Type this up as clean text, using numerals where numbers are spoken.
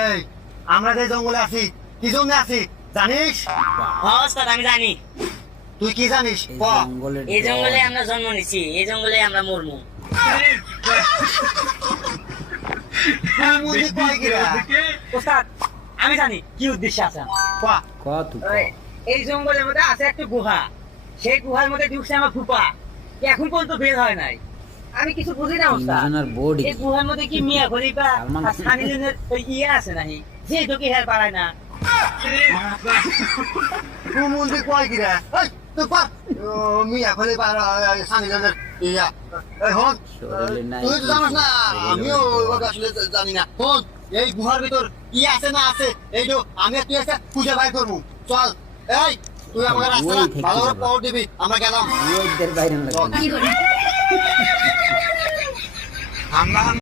এই আমরা যে জঙ্গলে আছি কি জন্য আছি জানিস? ওস্তাদ আমি জানি। তুই কি জানিস? এই জঙ্গলে আমরা জন্ম নিছি, এই জঙ্গলে আমরা মরমু। ওস্তাদ আমি জানি কি উদ্দেশ্য আছে। এই জঙ্গলের মধ্যে আছে একটা গুহা, সেই গুহার মধ্যে ঢুকছে আমার ফুপা, এখন পর্যন্ত বের হয় নাই। আমি কিছু বুঝি না ওস্তাদ, এই গুহার মধ্যে কি মিয়া খলিফা আর সানি লিওনের ওই ইয়ে আছে নাকি, যে ঢুকে হের পারায় না। মন্দির কয় কিরা মিয়া খলে সানি লিওনের ইয়া হন তুই তো জানিস না, আমিও আসলে জানি না। হন এই গুহার ভিতর কি আছে না আছে এই তো আমি তুই একটা খুঁজে বাই করবো। চল এই তুই আমাকে রাস্তা ভালো করে পৌঁছ দিবি, আমরা গেলাম। আমরা